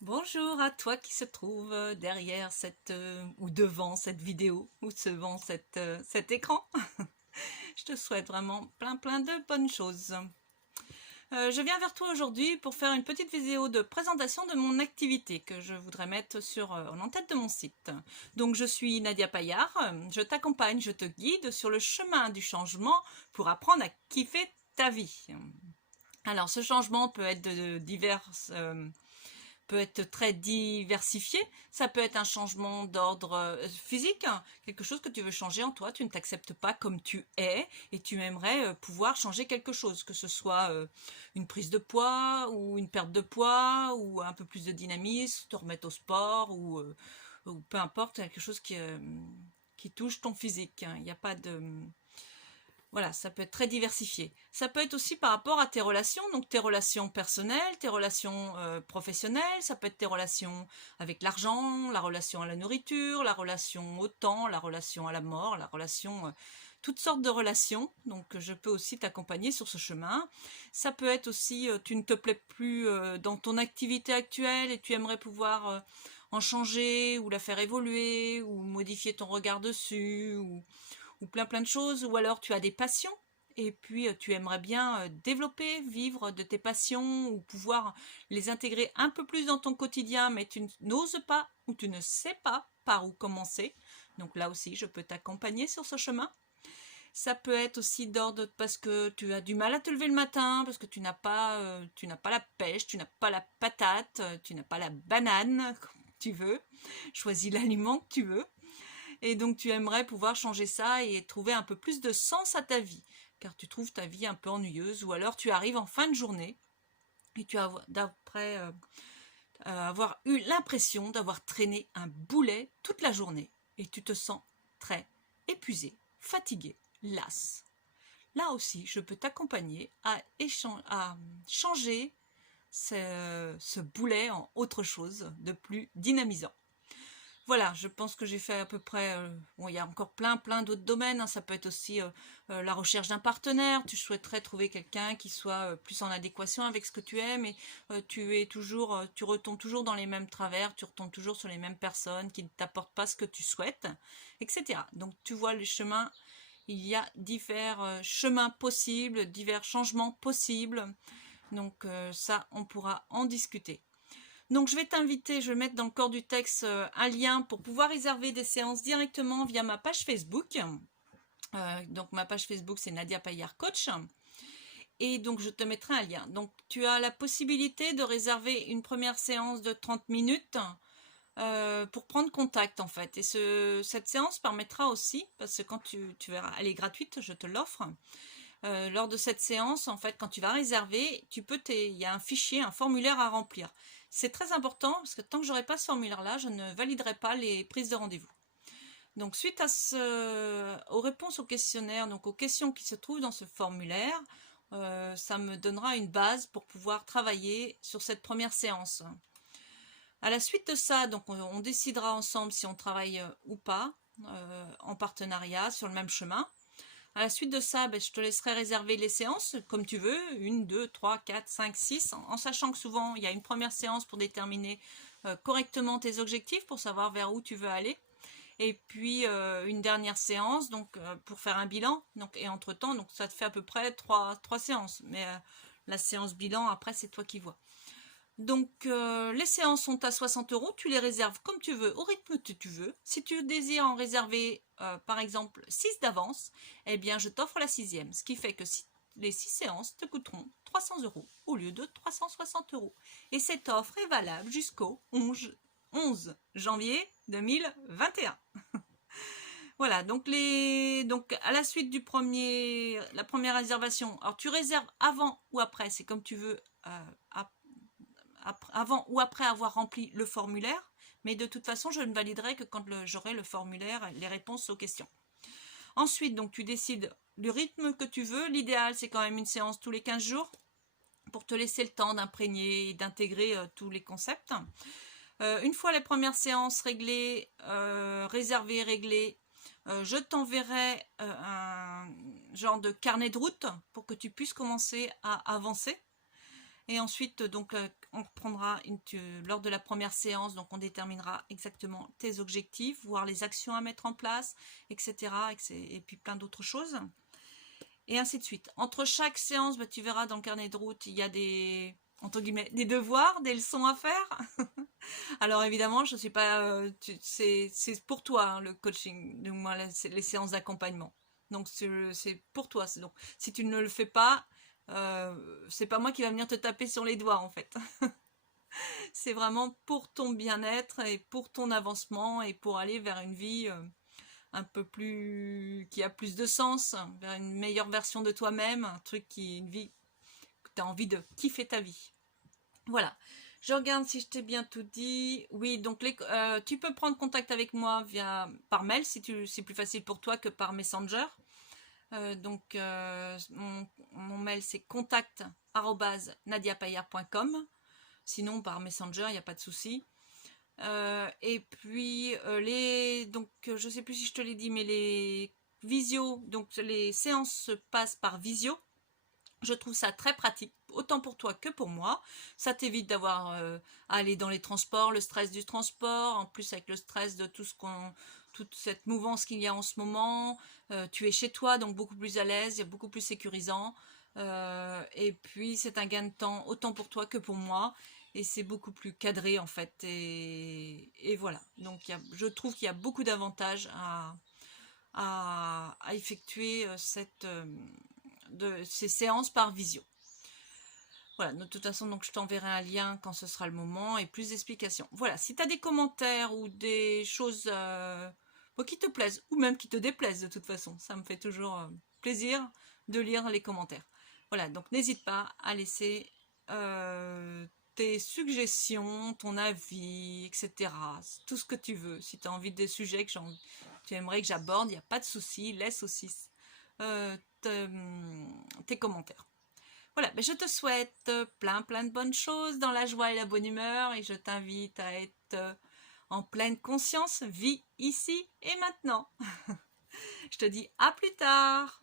Bonjour à toi qui se trouve derrière cette ou devant cette vidéo ou devant cet écran. Je te souhaite vraiment plein de bonnes choses. Je viens vers toi aujourd'hui pour faire une petite vidéo de présentation de mon activité que je voudrais mettre en tête de mon site. Donc je suis Nadia Payard, je t'accompagne, je te guide sur le chemin du changement pour apprendre à kiffer ta vie. Alors ce changement peut être de diverses peut être très diversifié. Ça peut être un changement d'ordre physique, hein, quelque chose que tu veux changer en toi. Tu ne t'acceptes pas comme tu es et tu aimerais pouvoir changer quelque chose, que ce soit une prise de poids ou une perte de poids ou un peu plus de dynamisme, te remettre au sport ou peu importe, quelque chose qui touche ton physique. Hein. Il n'y a pas de... Voilà, ça peut être très diversifié. Ça peut être aussi par rapport à tes relations, donc tes relations personnelles, tes relations professionnelles, ça peut être tes relations avec l'argent, la relation à la nourriture, la relation au temps, la relation à la mort, la relation... toutes sortes de relations, donc je peux aussi t'accompagner sur ce chemin. Ça peut être aussi, tu ne te plais plus dans ton activité actuelle et tu aimerais pouvoir en changer ou la faire évoluer ou modifier ton regard dessus ou plein de choses, ou alors tu as des passions et puis tu aimerais bien développer, vivre de tes passions ou pouvoir les intégrer un peu plus dans ton quotidien, mais tu n'oses pas ou tu ne sais pas par où commencer. Donc là aussi, je peux t'accompagner sur ce chemin. Ça peut être aussi d'ordre parce que tu as du mal à te lever le matin, parce que tu n'as pas la pêche, tu n'as pas la patate, tu n'as pas la banane, comme tu veux. Choisis l'aliment que tu veux. Et donc tu aimerais pouvoir changer ça et trouver un peu plus de sens à ta vie, car tu trouves ta vie un peu ennuyeuse, ou alors tu arrives en fin de journée et tu as d'après avoir eu l'impression d'avoir traîné un boulet toute la journée et tu te sens très épuisé, fatigué, las. Là aussi, je peux t'accompagner à changer ce boulet en autre chose de plus dynamisant. Voilà, je pense que j'ai fait à peu près. Bon, il y a encore plein d'autres domaines. Hein. Ça peut être aussi la recherche d'un partenaire. Tu souhaiterais trouver quelqu'un qui soit plus en adéquation avec ce que tu aimes, et tu retombes toujours dans les mêmes travers, tu retombes toujours sur les mêmes personnes qui ne t'apportent pas ce que tu souhaites, etc. Donc tu vois les chemins. Il y a divers chemins possibles, divers changements possibles. Donc ça, on pourra en discuter. Donc je vais t'inviter, je vais mettre dans le corps du texte un lien pour pouvoir réserver des séances directement via ma page Facebook. Donc ma page Facebook c'est Nadia Payard Coach. Et donc je te mettrai un lien. Donc tu as la possibilité de réserver une première séance de 30 minutes pour prendre contact en fait. Et cette séance permettra aussi, parce que quand tu verras, elle est gratuite, je te l'offre. Lors de cette séance, en fait, quand tu vas réserver, il y a un fichier, un formulaire à remplir. C'est très important parce que tant que j'aurai pas ce formulaire-là, je ne validerai pas les prises de rendez-vous. Donc, suite aux réponses au questionnaire, donc aux questions qui se trouvent dans ce formulaire, ça me donnera une base pour pouvoir travailler sur cette première séance. À la suite de ça, donc on décidera ensemble si on travaille ou pas en partenariat sur le même chemin. À la suite de ça, je te laisserai réserver les séances comme tu veux, 1, 2, 3, 4, 5, 6, en sachant que souvent il y a une première séance pour déterminer correctement tes objectifs, pour savoir vers où tu veux aller, et puis une dernière séance donc pour faire un bilan. Donc, et entre-temps, donc ça te fait à peu près 3 séances, mais la séance bilan, après, c'est toi qui vois. Donc les séances sont à 60 €, tu les réserves comme tu veux, au rythme que tu veux. Si tu désires en réserver par exemple 6 d'avance, eh bien je t'offre la sixième, ce qui fait que les 6 séances te coûteront 300 € au lieu de 360 €. Et cette offre est valable jusqu'au 11 janvier 2021. Voilà, donc à la suite la première réservation, alors tu réserves avant ou après, c'est comme tu veux, avant ou après avoir rempli le formulaire, mais de toute façon, je ne validerai que quand j'aurai le formulaire, les réponses aux questions. Ensuite, donc, tu décides du rythme que tu veux. L'idéal, c'est quand même une séance tous les 15 jours pour te laisser le temps d'imprégner et d'intégrer tous les concepts. Une fois les premières séances réglées, réservées, réglées, je t'enverrai un genre de carnet de route pour que tu puisses commencer à avancer. Et ensuite, donc, on prendra lors de la première séance, donc on déterminera exactement tes objectifs, voir les actions à mettre en place, etc. Et puis plein d'autres choses. Et ainsi de suite. Entre chaque séance, tu verras dans le carnet de route, il y a des, entre guillemets, des devoirs, des leçons à faire. Alors évidemment, je ne suis pas, c'est pour toi hein, le coaching, donc moi les séances d'accompagnement. Donc c'est pour toi. Donc si tu ne le fais pas, c'est pas moi qui va venir te taper sur les doigts en fait. C'est vraiment pour ton bien-être et pour ton avancement et pour aller vers une vie un peu plus, qui a plus de sens, vers une meilleure version de toi-même, un truc qui, une vie que tu as envie de kiffer ta vie. Voilà. Je regarde si je t'ai bien tout dit. Oui, donc tu peux prendre contact avec moi par mail si c'est plus facile pour toi que par Messenger. Mon mail c'est contact@nadiapaillard.com. Sinon par Messenger, il n'y a pas de souci. Et puis je sais plus si je te l'ai dit, mais les visio, donc les séances se passent par visio. Je trouve ça très pratique, autant pour toi que pour moi. Ça t'évite d'avoir à aller dans les transports, le stress du transport, en plus avec le stress de toute cette mouvance qu'il y a en ce moment. Tu es chez toi, donc beaucoup plus à l'aise, beaucoup plus sécurisant. Et puis c'est un gain de temps autant pour toi que pour moi. Et c'est beaucoup plus cadré en fait. Et voilà. Donc je trouve qu'il y a beaucoup d'avantages à effectuer ces séances par visio. Voilà, de toute façon, donc je t'enverrai un lien quand ce sera le moment et plus d'explications. Voilà, si tu as des commentaires ou des choses qui te plaisent ou même qui te déplaisent de toute façon, ça me fait toujours plaisir de lire les commentaires. Voilà, donc n'hésite pas à laisser tes suggestions, ton avis, etc. Tout ce que tu veux. Si tu as envie des sujets que tu aimerais que j'aborde, il n'y a pas de souci, laisse aussi tes commentaires. Voilà, je te souhaite plein de bonnes choses dans la joie et la bonne humeur et je t'invite à être en pleine conscience, vis ici et maintenant. Je te dis à plus tard.